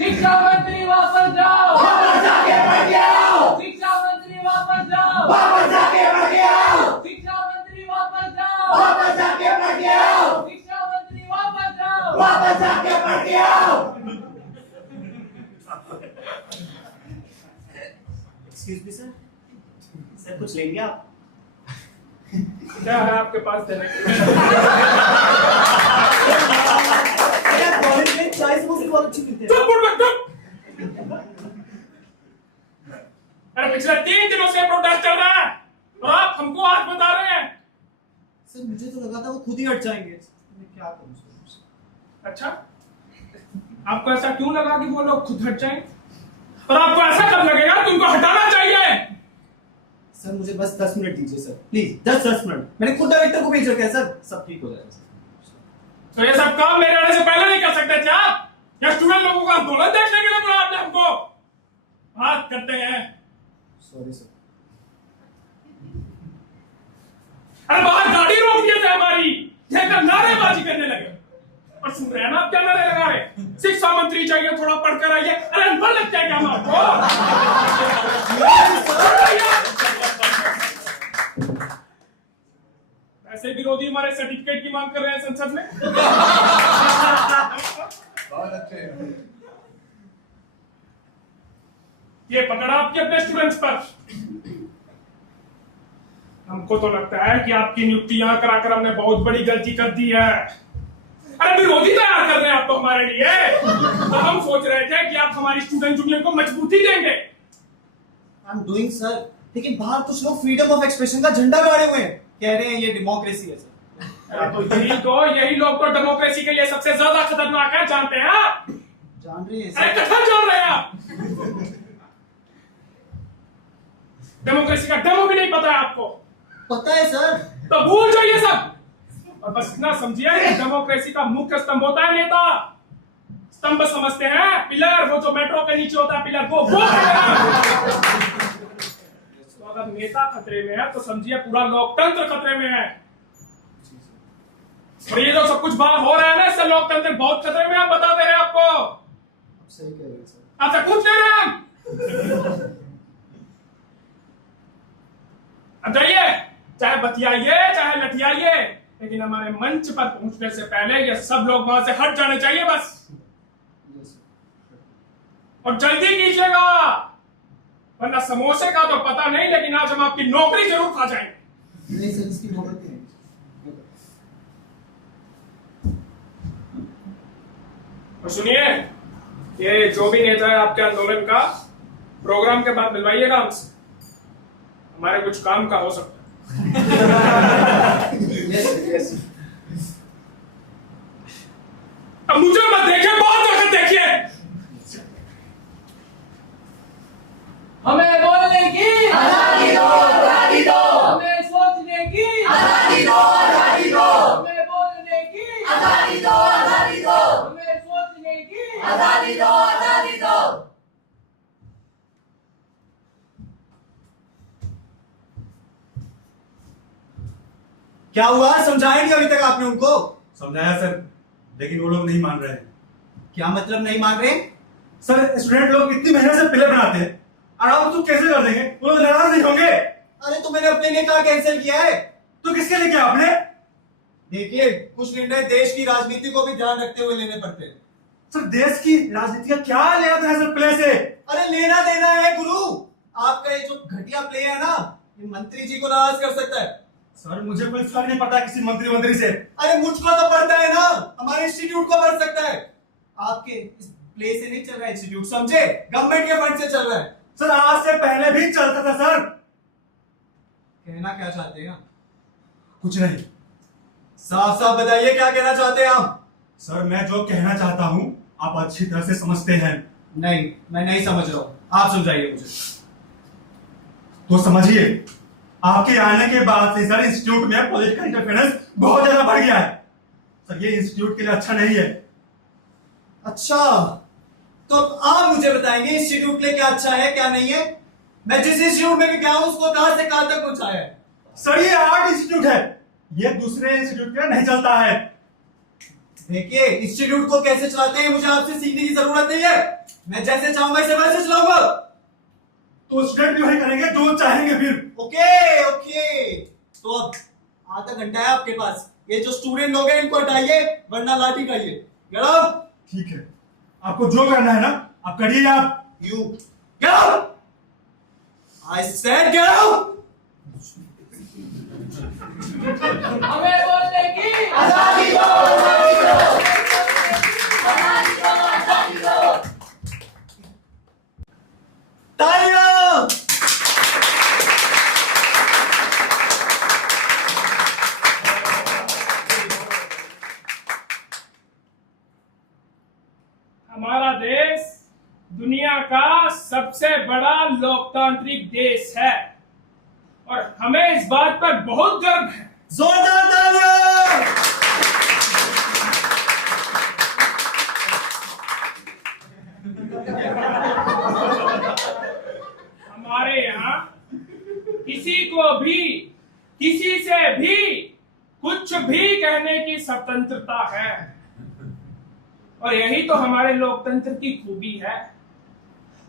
शिक्षा मंत्री वापस जाओ, वापस जाके बैठ के आओ। शिक्षा मंत्री वापस जाओ, वापस जाके बैठ के आओ। शिक्षा मंत्री वापस जाओ, वापस जाके बैठ के आओ। शिक्षा मंत्री वापस जाओ, वापस जाके बैठ के आओ। एक्सक्यूज मी सर, सर कुछ लेंगे आप? क्या है आपके पास देने के लिए? कॉलेज में चाय समोसे बहुत अच्छी मिलती है। चुप बोल मत चुप। अरे पिछले 3 दिनों से प्रोटेस्ट चल रहा है और आप हमको आज बता रहे हैं। सर मुझे तो लगा था वो खुद ही हट जाएंगे। मैं क्या करूं सर? अच्छा, आपको ऐसा क्यों लगा कि वो लोग खुद हट जाएंगे? और आपको ऐसा कब लगेगा कि उनको हटाना चाहिए? सर मुझे बस 10 मिनट दीजिए सर, प्लीज 10 मिनट। मैंने खुद डायरेक्टर को भेज रखा है सर, सब ठीक हो जाएगा सर। तो ये सब काम मेरे आने से पहले नहीं कर सकते क्या आप? या स्टूडेंट लोगों का आंदोलन देखने के लिए बुलाया आपने हमको? बात करते हैं। Sorry sir. अरे बाहर गाड़ी रोक दिए थे हमारी, देखकर नारेबाजी करने लगे। और सुन रहे हैं ना आप क्या नारे लगा रहे? शिक्षा मंत्री चाहिए, थोड़ा पढ़कर आइए। अरे अनपढ़ लगता है क्या हम आपको? ऐसे विरोधी हमारे सर्टिफिकेट की मांग कर रहे हैं संसद में। बहुत अच्छे। ये पकड़ा आपके अपने स्टूडेंट्स पर। हमको तो लगता है कि आपकी नियुक्ति यहां कराकर हमने बहुत बड़ी गलती कर दी है। अरे विरोधी तैयार कर रहे हैं आप तो हमारे लिए। तो हम सोच रहे थे कि आप हमारी स्टूडेंट यूनियन को मजबूती देंगे। आई एम डूइंग सर, लेकिन बाहर कुछ लोग फ्रीडम ऑफ एक्सप्रेशन का झंडा गाड़े हुए हैं, कह रहे हैं ये डेमोक्रेसी है सर। तो यही लोग तो डेमोक्रेसी के लिए सबसे ज्यादा खतरनाक है, जानते हैं आप? जान रहे हैं अरे सर। कथा जान रहे हैं आप? डेमोक्रेसी का डेमो भी नहीं पता है आपको? पता है सर। तो भूल जाइए सब और बस इतना समझिए कि डेमोक्रेसी का मुख्य स्तंभ होता है नेता। स्तंभ समझते हैं, पिलर, वो जो मेट्रो के नीचे होता है पिलर, वो तो अगर नेता खतरे में है तो समझिए पूरा लोकतंत्र खतरे में है। और ये जो सब कुछ बाहर हो रहा है ना, इससे लोकतंत्र बहुत खतरे में है, बता दे रहे हैं आपको। सही कह रहे हैं सर। आपसे पूछ ले रहे हैं हम। अब जाइए, चाहे बतियाइए चाहे लटियाइए, लेकिन हमारे मंच पर पहुंचने से पहले ये सब लोग वहां से हट जाने चाहिए बस। Yes sir. और जल्दी कीजिएगा, वरना समोसे का तो पता नहीं, लेकिन आज हम आपकी नौकरी जरूर खा जाएंगे। नहीं सर, इसकी नौबत नहीं है। और सुनिए, ये जो भी नेता है आपके आंदोलन का, प्रोग्राम के बाद मिलवाइएगा हमसे, हमारे कुछ काम का हो सकता है। Yes yes. अब मुझे मत देखिए, बहुत वक्त देखिए। हमें बोलने की आजादी दो, आजादी दो। हमें सोचने की आजादी दो, आजादी दो। हमें बोलने की आजादी दो, आजादी दो। हमें सोचने की आजादी दो, आजादी दो। क्या हुआ, समझाया नहीं अभी तक आपने उनको? समझाया सर, लेकिन वो लोग नहीं मान रहे हैं। क्या मतलब नहीं मान रहे? सर स्टूडेंट लोग इतनी मेहनत से प्ले बनाते हैं और आप तो कैसे कर देंगे? वो लोग नाराज नहीं होंगे? अरे तो मैंने अपने लिए कहा कैंसिल किया है। तो किसके लिए किया आपने? देखिए, कुछ निर्णय देश की राजनीति को भी ध्यान रखते हुए लेने पड़ते हैं। सर देश की राजनीति का क्या लेना देना है सर प्ले से? अरे लेना देना है गुरु। आपका ये जो घटिया प्ले है ना, ये मंत्री जी को नाराज कर सकता है। सर मुझे कोई फर्क नहीं पड़ता किसी मंत्री से। अरे मुझको तो पड़ता है ना, हमारे इंस्टीट्यूट को पड़ सकता है। आपके इस प्ले से नहीं चल रहा है इंस्टीट्यूट, समझे? गवर्नमेंट के फंड से चल रहा है। सर आज से पहले भी चलता था सर। कहना क्या चाहते हैं? कुछ नहीं साफ साफ बताइए क्या कहना चाहते हैं आप? सर, मैं जो कहना चाहता हूं आप अच्छी तरह से समझते हैं। नहीं, मैं नहीं समझ रहा हूं, आप समझाइए मुझे। तो समझिए, आपके आने के बाद से सर इंस्टीट्यूट में पॉलिटिकल इंटरफेरेंस बहुत ज्यादा बढ़ गया है। सर ये इंस्टीट्यूट के लिए अच्छा नहीं है। अच्छा, तो अब आप मुझे बताएंगे इंस्टीट्यूट के लिए क्या अच्छा है क्या नहीं है? मैं जिस इंस्टीट्यूट में भी गया हूं उसको कहां से कहां तक पहुंचाया है? सर ये आर्ट इंस्टीट्यूट है, ये दूसरे इंस्टीट्यूट के लिए नहीं चलता है। देखिए, इंस्टीट्यूट को कैसे चलाते हैं मुझे आपसे सीखने की जरूरत नहीं है। मैं जैसे चाहूंगा इसे वैसे चलाऊंगा। तो स्टूडेंट भी वही करेंगे जो चाहेंगे फिर। ओके ओके, तो अब आधा घंटा है आपके पास। ये जो स्टूडेंट लोग हैं इनको हटाइए, वरना लाठी खाइए। Get out. ठीक है, आपको जो करना है ना आप करिए। आप you get out. I said get out. हमें बोलने की आजादी दो, आजादी दो। आजादी दो, आजादी दो। तालियां। हमारा देश दुनिया का सबसे बड़ा लोकतांत्रिक देश है और हमें इस बात पर बहुत गर्व है। जोरदार तालियां। हमारे यहाँ किसी को भी किसी से भी कुछ भी कहने की स्वतंत्रता है और यही तो हमारे लोकतंत्र की खूबी है।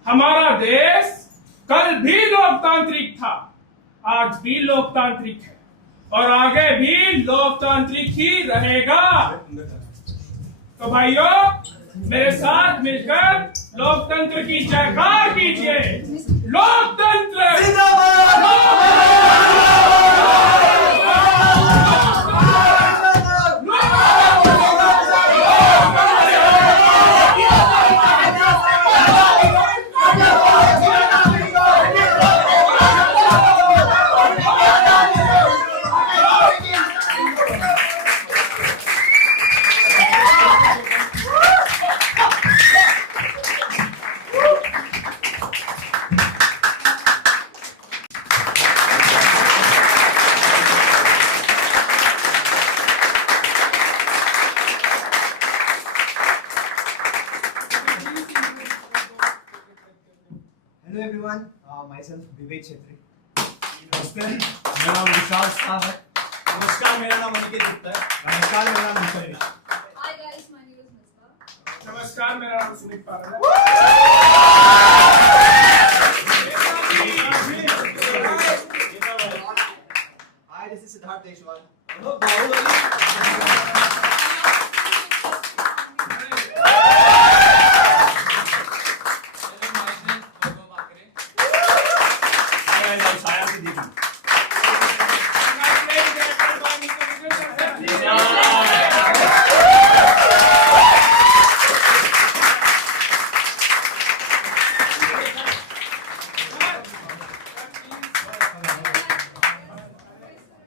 हमारा देश कल भी लोकतांत्रिक था, आज भी लोकतांत्रिक है और आगे भी लोकतांत्रिक ही रहेगा। तो भाइयों, मेरे साथ मिलकर लोकतंत्र की जयकार कीजिए। लोकतंत्र जिंदाबाद। हेलो एवरीवन, माय सेल्फ विवेक छेत्री। नमस्ते, मेरा नाम विशाल शाह है। नमस्कार, मेरा नाम अनिकेत गुप्ता है। नमस्कार, मेरा नाम निखिल है। Hi guys, my name is Misbah. नमस्कार। नमस्कार, मेरा नाम सुमित पाल है। Hi, this is Siddharth Deshwal.